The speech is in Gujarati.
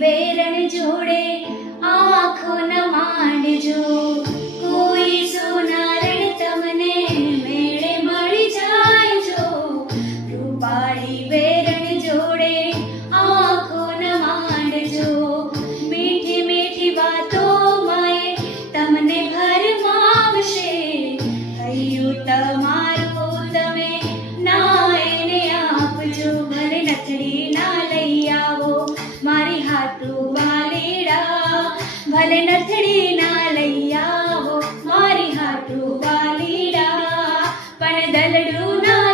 વેરણ જોડે આંખો ન માંડજો, કોઈ સોનારણ તમને મેળે મળી જાય જો, રૂપાળી વેરણ જોડે આંખો ન માંડજો, મીઠી મીઠી વાતો માએ તમને ભરમાવશે, થયું તમારું તમે ના એને આપજો, ભલે નથડી ના લઈ આવો મારી હાટુ વાલીડા, ભલે નથડી ના લઈ આવો મારી હાટુ વાલીડા, પણ દલડું ના